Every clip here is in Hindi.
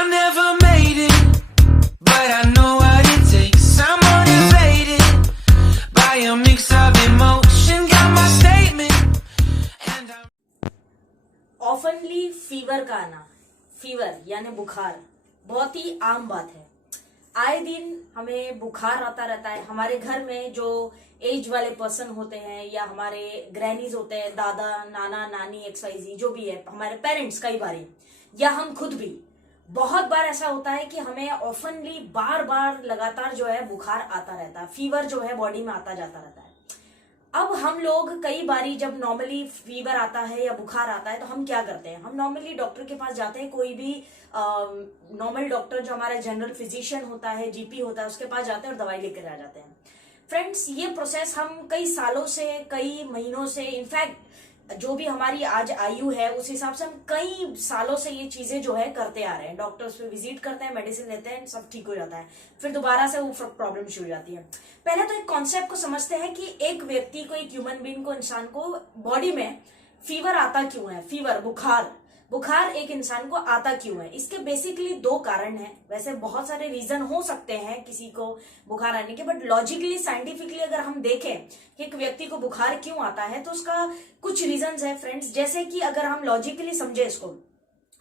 I never made it, but I know what it takes. I'm motivated by a mix of emotion. Got my statement, and I'm ऑफनली fever का आना, फीवर यानी बुखार बहुत ही आम बात है। आए दिन हमें बुखार आता रहता है। हमारे घर में जो एज वाले पर्सन होते हैं या हमारे ग्रैनीज होते हैं, दादा नाना नानी XYZ जो भी है, हमारे पेरेंट्स कई बार या हम खुद भी बहुत बार ऐसा होता है कि हमें ऑफनली बार बार लगातार जो है बुखार आता रहता है, फीवर जो है बॉडी में आता जाता रहता है। अब हम लोग कई बारी जब नॉर्मली फीवर आता है या बुखार आता है तो हम क्या करते हैं, हम नॉर्मली डॉक्टर के पास जाते हैं। कोई भी नॉर्मल डॉक्टर जो हमारा जनरल फिजिशियन होता है, GP होता है, उसके पास जाते हैं और दवाई लेकर आ जाते हैं। फ्रेंड्स, ये प्रोसेस हम कई सालों से, कई महीनों से, इनफैक्ट जो भी हमारी आज आयु है उस हिसाब से हम कई सालों से ये चीजें जो है करते आ रहे हैं। डॉक्टर्स पे विजिट करते हैं, मेडिसिन लेते हैं, सब ठीक हो जाता है, फिर दोबारा से वो प्रॉब्लम शुरू हो जाती है। पहले तो एक कॉन्सेप्ट को समझते हैं कि एक व्यक्ति को, एक ह्यूमन बीइंग को, इंसान को बॉडी में फीवर आता क्यों है। फीवर, बुखार एक इंसान को आता क्यों है, इसके बेसिकली दो कारण हैं। वैसे बहुत सारे रीजन हो सकते हैं किसी को बुखार आने के, बट लॉजिकली, साइंटिफिकली अगर हम देखें कि एक व्यक्ति को बुखार क्यों आता है तो उसका कुछ रीजंस है फ्रेंड्स। जैसे कि अगर हम लॉजिकली समझे इसको,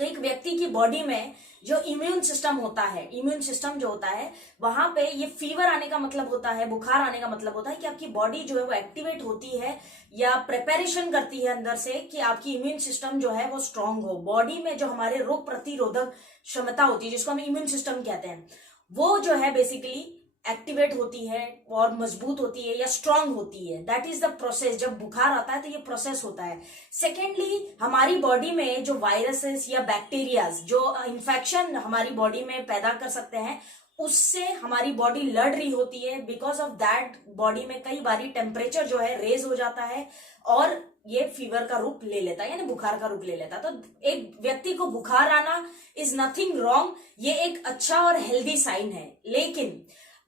तो एक व्यक्ति की बॉडी में जो इम्यून सिस्टम होता है, इम्यून सिस्टम जो होता है, वहां पे ये फीवर आने का मतलब होता है, बुखार आने का मतलब होता है कि आपकी बॉडी जो है वो एक्टिवेट होती है या प्रिपरेशन करती है अंदर से कि आपकी इम्यून सिस्टम जो है वो स्ट्रांग हो। बॉडी में जो हमारे रोग प्रतिरोधक क्षमता होती है, जिसको हम इम्यून सिस्टम कहते हैं, वो जो है बेसिकली एक्टिवेट होती है और मजबूत होती है या स्ट्रांग होती है। That is the process. जब बुखार आता है तो ये प्रोसेस होता है। सेकेंडली, हमारी बॉडी में जो वायरसेस या बैक्टीरियाज जो इन्फेक्शन हमारी बॉडी में पैदा कर सकते हैं, उससे हमारी बॉडी लड़ रही होती है। बिकॉज ऑफ दैट बॉडी में कई बारी टेम्परेचर जो है रेज हो जाता है और ये फीवर का रूप ले लेता है, यानी बुखार का रूप ले लेता है। तो एक व्यक्ति को बुखार आना इज नथिंग रॉन्ग, ये एक अच्छा और हेल्दी साइन है। लेकिन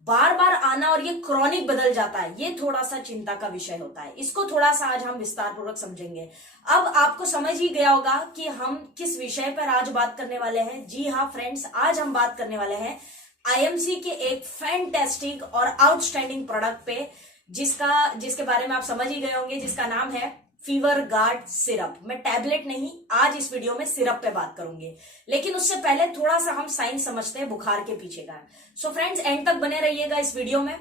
बार बार आना और ये क्रॉनिक बदल जाता है, ये थोड़ा सा चिंता का विषय होता है। इसको थोड़ा सा आज हम विस्तार पूर्वक समझेंगे। अब आपको समझ ही गया होगा कि हम किस विषय पर आज बात करने वाले हैं। जी हाँ फ्रेंड्स, आज हम बात करने वाले हैं IMC के एक फैंटास्टिक और आउटस्टैंडिंग प्रोडक्ट पे, जिसके बारे में आप समझ ही गए होंगे, जिसका नाम है फीवर गार्ड सिरप। मैं टैबलेट नहीं, आज इस वीडियो में सिरप पे बात करूंगी, लेकिन उससे पहले थोड़ा सा हम साइंस समझते हैं बुखार के पीछे का। सो फ्रेंड्स, एंड तक बने रहिएगा इस वीडियो में।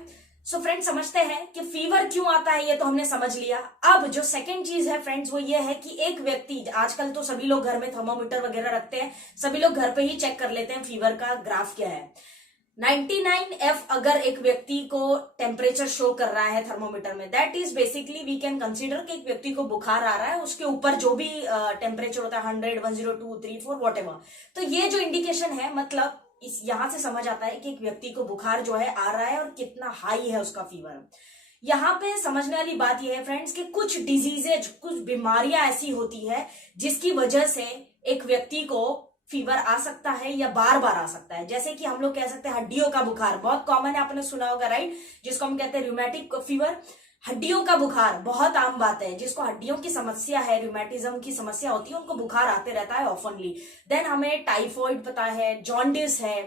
सो फ्रेंड्स, समझते हैं कि फीवर क्यों आता है, ये तो हमने समझ लिया। अब जो सेकंड चीज है फ्रेंड्स, वो ये है कि एक व्यक्ति, आजकल तो सभी लोग घर में थर्मोमीटर वगैरह रखते हैं, सभी लोग घर पे ही चेक कर लेते हैं फीवर का ग्राफ क्या है। 99F अगर एक व्यक्ति को टेम्परेचर शो कर रहा है थर्मोमीटर में, that is basically we can consider कि एक व्यक्ति को बुखार आ रहा है। उसके ऊपर जो भी टेम्परेचर होता है 100, 102, 3, 4 व्हाटएवर, तो ये जो इंडिकेशन है, मतलब इस यहां से समझ आता है कि एक व्यक्ति को बुखार जो है आ रहा है और कितना हाई है उसका फीवर। यहाँ पे समझने वाली बात यह है फ्रेंड्स कि कुछ डिजीजेज, कुछ बीमारियां ऐसी होती है जिसकी वजह से एक व्यक्ति को फीवर आ सकता है या बार बार आ सकता है। जैसे कि हम लोग कह सकते हैं हड्डियों का बुखार, बहुत कॉमन है, आपने सुना होगा राइट, जिसको हम कहते हैं रूमेटिक फीवर। हड्डियों का बुखार बहुत आम बात है, जिसको हड्डियों की समस्या है, रूमेटिज्म की समस्या होती है, उनको बुखार आते रहता है ऑफनली। देन हमें टाइफॉइड पता है, जॉन्डिस है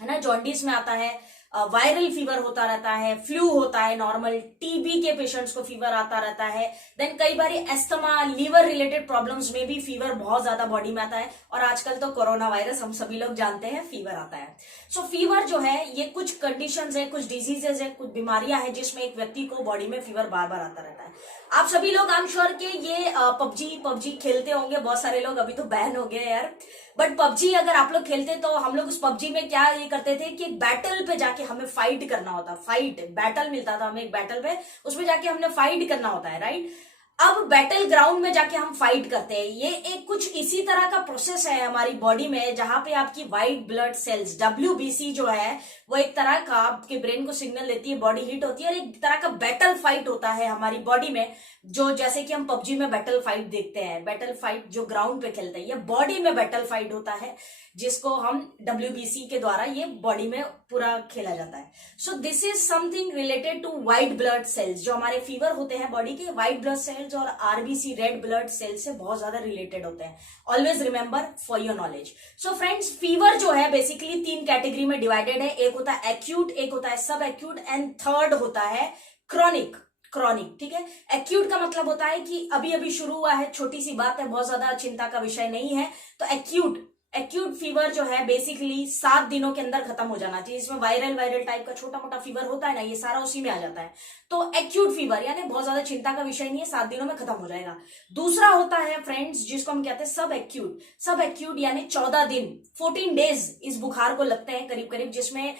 ना, जॉन्डिस में आता है वायरल फीवर होता रहता है, फ्लू होता है नॉर्मल, TB के पेशेंट्स को फीवर आता रहता है। देन कई बार एस्थमा, लीवर रिलेटेड प्रॉब्लम्स में भी फीवर बहुत ज्यादा बॉडी में आता है, और आजकल तो कोरोना वायरस हम सभी लोग जानते हैं, फीवर आता है। सो फीवर जो है ये कुछ कंडीशंस है, कुछ डिजीजेज है, कुछ बीमारियां हैं जिसमें एक व्यक्ति को बॉडी में फीवर बार बार आता रहता है। आप सभी लोग, आई एम श्योर के ये पबजी खेलते होंगे, बहुत सारे लोग, अभी तो बैन हो गए यार, बट पबजी अगर आप लोग खेलते तो हम लोग उस पबजी में क्या ये करते थे कि बैटल पे जाके हमें फाइट करना होता, बैटल मिलता था हमें एक बैटल पे, उसमें जाके हमने फाइट करना होता है राइट। अब बैटल ग्राउंड में जाके हम फाइट करते हैं। ये एक कुछ इसी तरह का प्रोसेस है हमारी बॉडी में, जहां पे आपकी व्हाइट ब्लड सेल्स WBC जो है वो एक तरह का आपके ब्रेन को सिग्नल देती है, बॉडी हीट होती है, और एक तरह का बैटल फाइट होता है हमारी बॉडी में, जो जैसे कि हम पबजी में बैटल फाइट देखते हैं, बैटल फाइट जो ग्राउंड पे खेलते हैं, ये बॉडी में बैटल फाइट होता है, जिसको हम WBC के द्वारा ये बॉडी में पूरा खेला जाता है। So this is something related to white blood cells. जो हमारे फीवर होते हैं बॉडी के, व्हाइट ब्लड सेल सेल्स और आरबीसी रेड ब्लड सेल्स से बहुत ज्यादा रिलेटेड होते हैं। Always remember for your knowledge. So friends, fever जो है बेसिकली 3 कैटेगरी में डिवाइडेड है। एक होता है एक्यूट, एक होता है सब एक्यूट एंड थर्ड होता है क्रॉनिक। ठीक है। एक्यूट का मतलब होता है कि अभी अभी शुरू हुआ है, छोटी सी बात है, बहुत ज्यादा चिंता का विषय नहीं है। तो एक्यूट फीवर जो है बेसिकली 7 दिनों के अंदर खत्म हो जाना चाहिए। इसमें वायरल टाइप का छोटा मोटा फीवर होता है ना, ये सारा उसी में आ जाता है। तो एक्यूट फीवर यानी बहुत ज्यादा चिंता का विषय नहीं है, 7 दिनों में खत्म हो जाएगा। दूसरा होता है फ्रेंड्स जिसको हम कहते हैं सब एक्यूट यानी 14 दिन 14 डेज इस बुखार को लगते हैं करीब करीब, जिसमें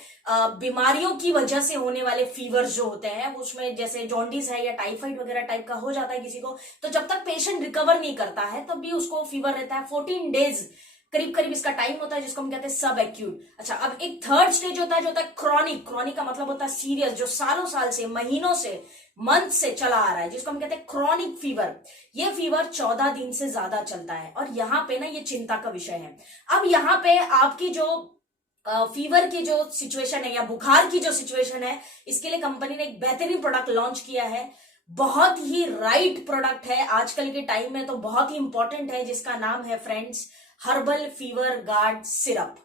बीमारियों की वजह से होने वाले फीवर जो होते हैं उसमें जैसे जॉन्डिस है या टाइफाइड वगैरह टाइप का हो जाता है किसी को, तो जब तक पेशेंट रिकवर नहीं करता है तब भी उसको फीवर रहता है। 14 डेज करीब करीब इसका टाइम होता है, जिसको हम कहते हैं सब एक्यूट। अच्छा, अब एक थर्ड स्टेज होता है जो होता है क्रॉनिक का मतलब होता है सीरियस, जो सालों साल से, महीनों से, मंथ से चला आ रहा है, जिसको हम कहते हैं क्रॉनिक फीवर। ये फीवर 14 दिन से ज्यादा चलता है और यहाँ पे ना ये चिंता का विषय है। अब यहाँ पे आपकी जो फीवर की जो सिचुएशन है या बुखार की जो सिचुएशन है, इसके लिए कंपनी ने एक बेहतरीन प्रोडक्ट लॉन्च किया है। बहुत ही राइट प्रोडक्ट है आजकल के टाइम में, तो बहुत ही इंपॉर्टेंट है, जिसका नाम है friends herbal fever guard syrup.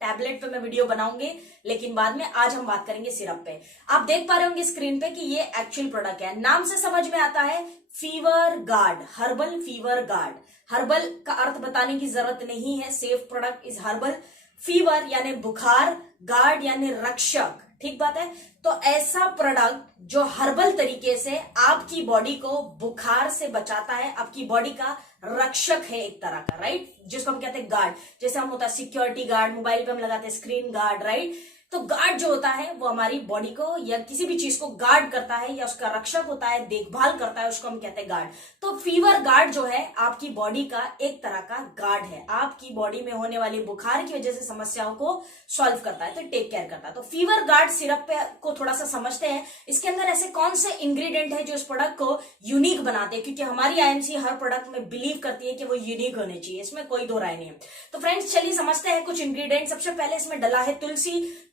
Tablet पे मैं वीडियो बनाऊंगी लेकिन बाद में, आज हम बात करेंगे सिरप पे। आप देख पा रहे होंगे स्क्रीन पे कि ये एक्चुअल प्रोडक्ट है, नाम से समझ में आता है fever guard, herbal fever guard. Herbal का अर्थ बताने की जरूरत नहीं है, safe product is herbal. Fever यानी बुखार, गार्ड यानी रक्षक, ठीक बात है। तो ऐसा प्रोडक्ट जो हर्बल तरीके से आपकी बॉडी को बुखार से बचाता है, आपकी बॉडी का रक्षक है एक तरह का, राइट, जिसको हम कहते हैं गार्ड। जैसे हम होता है सिक्योरिटी गार्ड, मोबाइल पे हम लगाते हैं स्क्रीन गार्ड, राइट। तो गार्ड जो होता है वो हमारी बॉडी को या किसी भी चीज को गार्ड करता है या उसका रक्षक होता है, देखभाल करता है, उसको हम कहते हैं गार्ड। तो फीवर गार्ड जो है आपकी बॉडी का एक तरह का गार्ड है, आपकी बॉडी में होने वाली बुखार की वजह से समस्याओं को सॉल्व करता है, तो टेक केयर करता है। तो फीवर गार्ड सिरप पे को थोड़ा सा समझते हैं। इसके अंदर ऐसे कौन से इंग्रेडिएंट है जो इस प्रोडक्ट को यूनिक बनाते हैं, क्योंकि हमारी आईएमसी हर प्रोडक्ट में बिलीव करती है कि वो यूनिक होने चाहिए, इसमें कोई दो राय नहीं है। तो फ्रेंड्स चलिए समझते हैं कुछ इंग्रेडिएंट। सबसे पहले इसमें डला है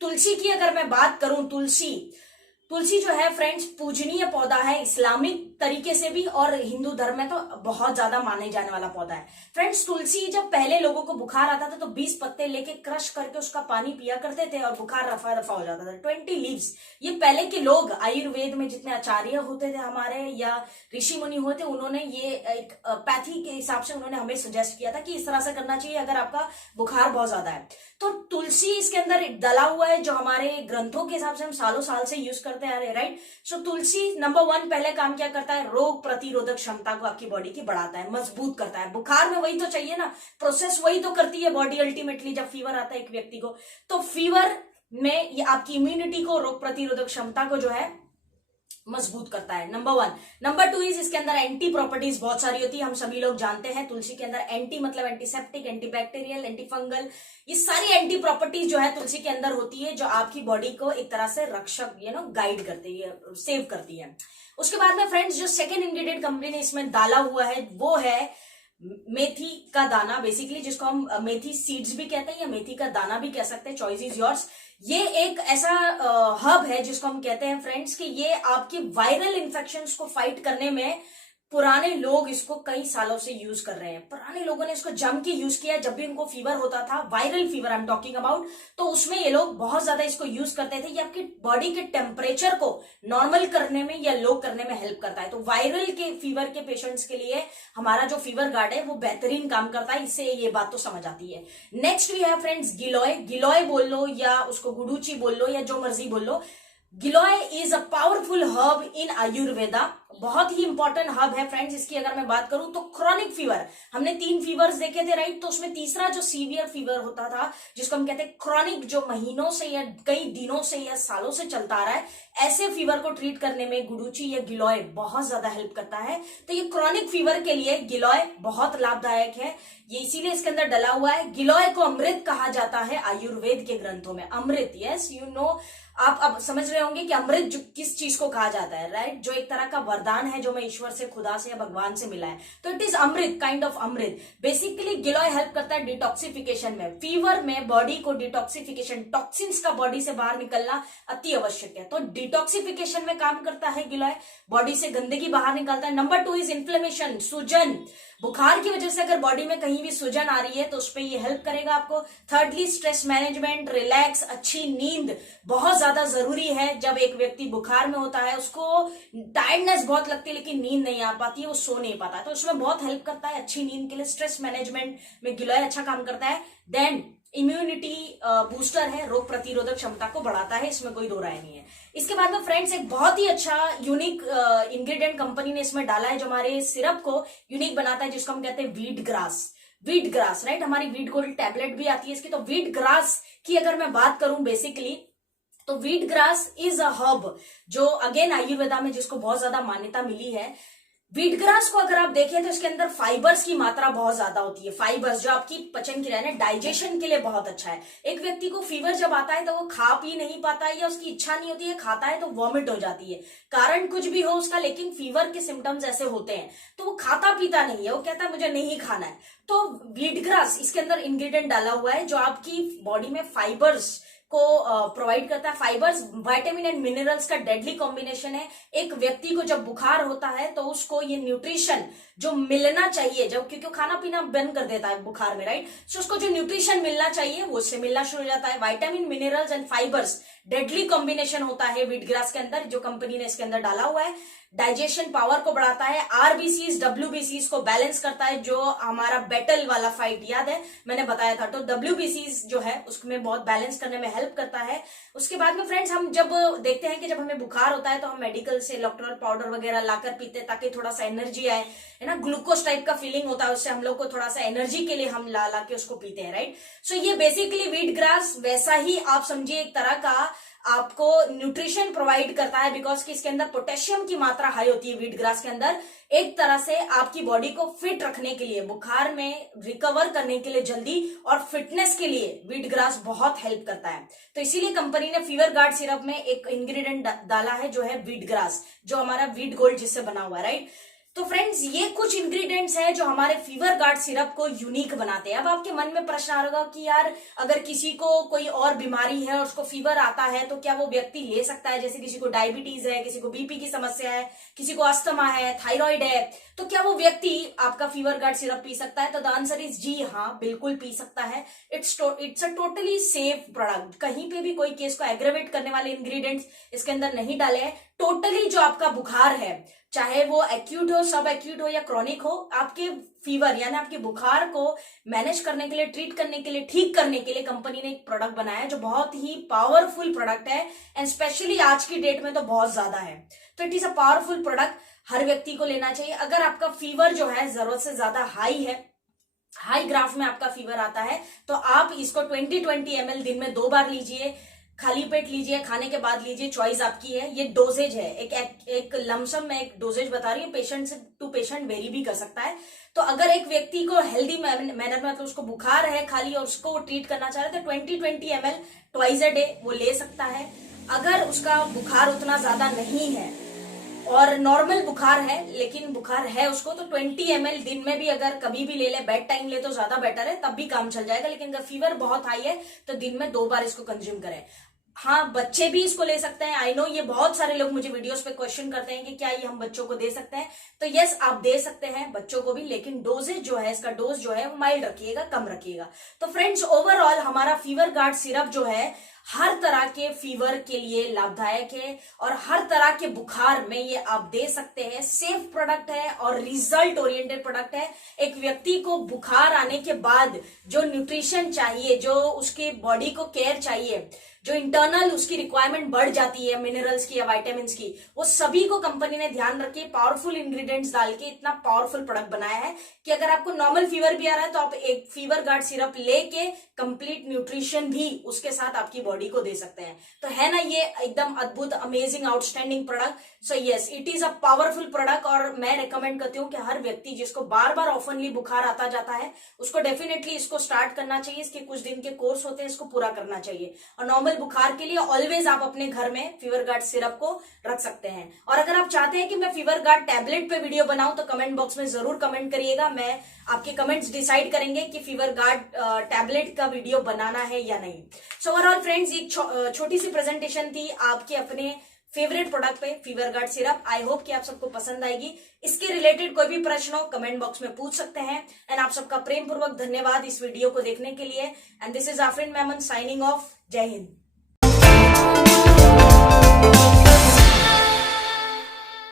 तुलसी की अगर मैं बात करूं, तुलसी जो है फ्रेंड्स पूजनीय पौधा है, इस्लामिक तरीके से भी और हिंदू धर्म में तो बहुत ज्यादा माने जाने वाला पौधा है। फ्रेंड्स तुलसी जब पहले लोगों को बुखार आता था तो 20 पत्ते लेके क्रश करके उसका पानी पिया करते थे और बुखार रफा दफा हो जाता था। 20 लीव्स, ये पहले के लोग आयुर्वेद में जितने आचार्य होते थे हमारे या ऋषि मुनि होते, उन्होंने ये एक पैथी के हिसाब से उन्होंने हमें सजेस्ट किया था कि इस तरह से करना चाहिए अगर आपका बुखार बहुत ज्यादा है। तो तुलसी इसके अंदर डला हुआ है जो हमारे ग्रंथों के हिसाब से हम सालों साल से यूज करते आ रहे, राइट। सो तुलसी नंबर 1 पहले काम क्या करता है, रोग प्रतिरोधक क्षमता को आपकी बॉडी की बढ़ाता है, मजबूत करता है। बुखार में वही तो चाहिए ना, प्रोसेस वही तो करती है बॉडी अल्टीमेटली जब फीवर आता है एक व्यक्ति को। तो फीवर में ये आपकी इम्यूनिटी को, रोग प्रतिरोधक क्षमता को जो है मजबूत करता है, नंबर 1। नंबर 2 इज इसके अंदर एंटी प्रॉपर्टीज बहुत सारी होती है, हम सभी लोग जानते हैं। तुलसी के अंदर एंटी मतलब एंटीसेप्टिक, एंटीबैक्टीरियल, एंटीफंगल, ये सारी एंटी प्रॉपर्टीज जो है तुलसी के अंदर होती है, जो आपकी बॉडी को एक तरह से रक्षक गाइड करती है, सेव करती है। उसके बाद में फ्रेंड्स जो सेकेंड इंग्रेडिएंट कंपनी ने इसमें डाला हुआ है वो है मेथी का दाना, बेसिकली जिसको हम मेथी सीड्स भी कहते हैं या मेथी का दाना भी कह सकते हैं, चॉइस इज योर्स। ये एक ऐसा हब है जिसको हम कहते हैं फ्रेंड्स कि ये आपके वायरल इन्फेक्शंस को फाइट करने में, पुराने लोग इसको कई सालों से यूज कर रहे हैं। पुराने लोगों ने इसको जम के यूज किया, जब भी उनको फीवर होता था, viral fever I am talking about, तो उसमें ये लोग बहुत ज्यादा इसको यूज करते थे। ये आपकी बॉडी के टेम्परेचर को नॉर्मल करने में या लो करने में हेल्प करता है। तो वायरल के फीवर के पेशेंट्स के लिए हमारा जो फीवर गार्ड है वो बेहतरीन काम करता है, इससे ये बात तो समझ आती है। नेक्स्ट भी है फ्रेंड्स गिलोय बोल लो या उसको गुडुची बोल लो या जो मर्जी बोल लो। गिलोय इज अ पावरफुल हर्ब इन आयुर्वेदा, बहुत ही इंपॉर्टेंट हब है फ्रेंड्स। इसकी अगर मैं बात करूं तो क्रॉनिक फीवर, हमने 3 फीवर्स देखे थे, राइट। तो उसमें तीसरा जो सीवियर फीवर होता था जिसको हम कहते हैं क्रॉनिक, जो महीनों से या कई दिनों से या सालों से चलता आ रहा है, ऐसे फीवर को ट्रीट करने में गुडुची या गिलोय बहुत ज्यादा हेल्प करता है। तो ये क्रॉनिक फीवर के लिए गिलोय बहुत लाभदायक है, ये इसीलिए इसके अंदर डला हुआ है। गिलोय को अमृत कहा जाता है आयुर्वेद के ग्रंथों में, अमृत, यस यू नो। आप अब समझ रहे होंगे कि अमृत किस चीज को कहा जाता है, राइट, जो एक तरह का वरदान है जो मैं ईश्वर से, खुदा से या भगवान से मिला है। तो it is amrit, kind of amrit. Basically गिलोय हेल्प करता है डिटॉक्सिफिकेशन में। फीवर में बॉडी को डिटॉक्सिफिकेशन, टॉक्सिन्स का बॉडी से बाहर निकलना अति आवश्यक है, तो डिटॉक्सिफिकेशन में काम करता है गिलोय, बॉडी से गंदगी बाहर निकालता है। नंबर 2 इज इन्फ्लेमेशन, सूजन। बुखार की वजह से अगर बॉडी में कहीं भी सूजन आ रही है तो उस पर ये हेल्प करेगा आपको। थर्डली स्ट्रेस मैनेजमेंट, रिलैक्स, अच्छी नींद बहुत ज्यादा जरूरी है। जब एक व्यक्ति बुखार में होता है, उसको टायर्डनेस बहुत लगती है लेकिन नींद नहीं आ पाती है, वो सो नहीं पाता है, तो उसमें बहुत हेल्प करता है अच्छी नींद के लिए। स्ट्रेस मैनेजमेंट में गिलोय अच्छा काम करता है। देन इम्यूनिटी बूस्टर है, रोग प्रतिरोधक क्षमता को बढ़ाता है, इसमें कोई दो राय नहीं है। इसके बाद में फ्रेंड्स एक बहुत ही अच्छा यूनिक इंग्रेडिएंट कंपनी ने इसमें डाला है जो हमारे सिरप को यूनिक बनाता है, जिसको हम कहते हैं wheat grass. Wheat grass, right, हमारी वीट गोल्ड टैबलेट भी आती है इसकी। तो वीट ग्रास की अगर मैं बात करूं बेसिकली, तो wheat grass is a herb जो अगेन आयुर्वेदा में जिसको बहुत ज्यादा मान्यता मिली है। वीट ग्रास को अगर आप देखें तो इसके अंदर फाइबर्स की मात्रा बहुत ज्यादा होती है। फाइबर्स जो आपकी पचन क्रिया है, डाइजेशन के लिए बहुत अच्छा है। एक व्यक्ति को फीवर जब आता है तो वो खा पी नहीं पाता है या उसकी इच्छा नहीं होती है, खाता है तो वॉमिट हो जाती है, कारण कुछ भी हो उसका, लेकिन फीवर के सिम्टम्स ऐसे होते हैं तो वो खाता पीता नहीं है, वो कहता है मुझे नहीं खाना है। तो वीट ग्रास इसके अंदर इंग्रेडिएंट डाला हुआ है जो आपकी बॉडी में फाइबर्स को प्रोवाइड करता है। फाइबर्स, विटामिन एंड मिनरल्स का डेडली कॉम्बिनेशन है। एक व्यक्ति को जब बुखार होता है तो उसको ये न्यूट्रिशन जो मिलना चाहिए, जब क्योंकि खाना पीना बंद कर देता है बुखार में, राइट, सो उसको जो न्यूट्रिशन मिलना चाहिए वो उससे मिलना शुरू हो जाता है। Vitamin, minerals and fibres deadly combination होता है वीट ग्रास के अंदर, जो कंपनी ने इसके अंदर डाला हुआ है। डाइजेशन पावर को बढ़ाता है, आरबीसीज, डब्ल्यूबीसीज को बैलेंस करता है, जो हमारा बैटल वाला फाइट याद है मैंने बताया था, तो डब्ल्यूबीसीज जो है उसमें बहुत बैलेंस करने में हेल्प करता है। उसके बाद में फ्रेंड्स हम जब देखते हैं कि जब हमें बुखार होता है तो हम मेडिकल से इलेक्ट्रोल पाउडर वगैरह लाकर पीते हैं ताकि थोड़ा सा एनर्जी आए, है ना, ग्लूकोज टाइप का फीलिंग होता है, उससे हम लोग को थोड़ा सा एनर्जी के लिए हम ला के उसको पीते हैं, राइट। सो ये बेसिकली वीट ग्रास वैसा ही आप समझिए एक तरह का आपको न्यूट्रिशन प्रोवाइड करता है, बिकॉज कि इसके अंदर पोटेशियम की मात्रा हाई होती है वीट ग्रास के अंदर। एक तरह से आपकी बॉडी को फिट रखने के लिए, बुखार में रिकवर करने के लिए जल्दी और फिटनेस के लिए वीट ग्रास बहुत हेल्प करता है। तो इसीलिए कंपनी ने फीवर गार्ड सिरप में एक इंग्रेडिएंट डाला है जो है वीट ग्रास, जो हमारा वीट गोल्ड जिससे बना हुआ है, राइट। तो फ्रेंड्स ये कुछ इंग्रेडिएंट्स हैं जो हमारे फीवर गार्ड सिरप को यूनिक बनाते हैं। अब आपके मन में प्रश्न आ रहा कि यार अगर किसी को कोई और बीमारी है और उसको फीवर आता है तो क्या वो व्यक्ति ले सकता है? जैसे किसी को डायबिटीज है, किसी को बीपी की समस्या है, किसी को अस्थमा है, थायराइड है, तो क्या वो व्यक्ति आपका फीवर गार्ड सिरप पी सकता है? तो द आंसर इज जी हाँ, बिल्कुल पी सकता है। It's a totally safe product. कहीं पे भी कोई केस को एग्रेवेट करने वाले इंग्रेडिएंट्स इसके अंदर नहीं डाले हैं। टोटली जो आपका बुखार है, चाहे वो एक्यूट हो, सब एक्यूट हो या क्रॉनिक हो, आपके फीवर यानी आपके बुखार को मैनेज करने के लिए, ट्रीट करने के लिए, ठीक करने के लिए कंपनी ने एक प्रोडक्ट बनाया है जो बहुत ही पावरफुल प्रोडक्ट है, एंड स्पेशली आज की डेट में तो बहुत ज्यादा है। तो it is a powerful product, हर व्यक्ति को लेना चाहिए। अगर आपका फीवर जो है जरूरत से ज्यादा हाई है, हाई ग्राफ में आपका फीवर आता है, तो आप इसको 20 ml दिन में 2 बार लीजिए, खाली पेट लीजिए, खाने के बाद लीजिए, चॉइस आपकी है। ये डोजेज है, एक लमसम में एक डोजेज बता रही हूँ, पेशेंट से टू पेशेंट वेरी भी कर सकता है। तो अगर एक व्यक्ति को हेल्दी मैनर में, मतलब उसको बुखार है खाली और उसको ट्रीट करना चाह रहे हैं, तो 20 ml ट्वाइस अ डे वो ले सकता है। अगर उसका बुखार उतना ज्यादा नहीं है और नॉर्मल बुखार है लेकिन बुखार है उसको, तो 20 ml दिन में भी अगर कभी भी ले ले, बेड टाइम ले तो ज्यादा बेटर है, तब भी काम चल जाएगा। लेकिन अगर फीवर बहुत हाई है तो दिन में 2 बार इसको कंज्यूम करें। हाँ, बच्चे भी इसको ले सकते हैं। आई नो ये बहुत सारे लोग मुझे वीडियोस पे क्वेश्चन करते हैं कि क्या ये हम बच्चों को दे सकते हैं, तो यस आप दे सकते हैं बच्चों को भी, लेकिन डोजेज जो है, इसका डोज जो है वो माइल्ड रखिएगा, कम रखिएगा। तो फ्रेंड्स ओवरऑल हमारा फीवर गार्ड सिरप जो है हर तरह के फीवर के लिए लाभदायक है और हर तरह के बुखार में ये आप दे सकते हैं। सेफ प्रोडक्ट है और रिजल्ट ओरिएंटेड प्रोडक्ट है। एक व्यक्ति को बुखार आने के बाद जो न्यूट्रिशन चाहिए, जो उसके बॉडी को केयर चाहिए, जो इंटरनल उसकी रिक्वायरमेंट बढ़ जाती है मिनरल्स की या विटामिन्स की, वो सभी को कंपनी ने ध्यान रखे पावरफुल इंग्रेडिएंट्स डाल के इतना पावरफुल प्रोडक्ट बनाया है कि अगर आपको नॉर्मल फीवर भी आ रहा है तो आप एक फीवर गार्ड सिरप लेके कंप्लीट न्यूट्रिशन भी उसके साथ आपकी बॉडी को दे सकते हैं। तो है ना ये एकदम अद्भुत, amazing, outstanding product. So yes, it is a powerful product और मैं रिकमेंड करती हूँ कि हर व्यक्ति जिसको बार बार ऑफनली बुखार आता जाता है उसको डेफिनेटली इसको स्टार्ट करना चाहिए। इसके कुछ दिन के कोर्स होते हैं, इसको पूरा करना चाहिए। और नॉर्मल बुखार के लिए ऑलवेज आप अपने घर में फीवर गार्ड सिरप को रख सकते हैं। और अगर आप चाहते हैं कि मैं फीवर गार्ड टैबलेट पे वीडियो बनाऊं तो कमेंट बॉक्स में जरूर कमेंट करिएगा। मैं आपके कमेंट्स डिसाइड करेंगे कि फीवर गार्ड टैबलेट का वीडियो बनाना है या नहीं। सो ओवरऑल फ्रेंड्स, एक छोटी सी प्रेजेंटेशन थी आपके अपने फेवरेट प्रोडक्ट पे, fever guard syrup. I hope कि आप सबको पसंद आएगी। इसके रिलेटेड कोई भी प्रश्न हो कमेंट बॉक्स में पूछ सकते हैं। एंड आप सबका प्रेम पूर्वक धन्यवाद इस वीडियो को देखने के लिए। And this is Afreen Memon signing off. जय हिंद।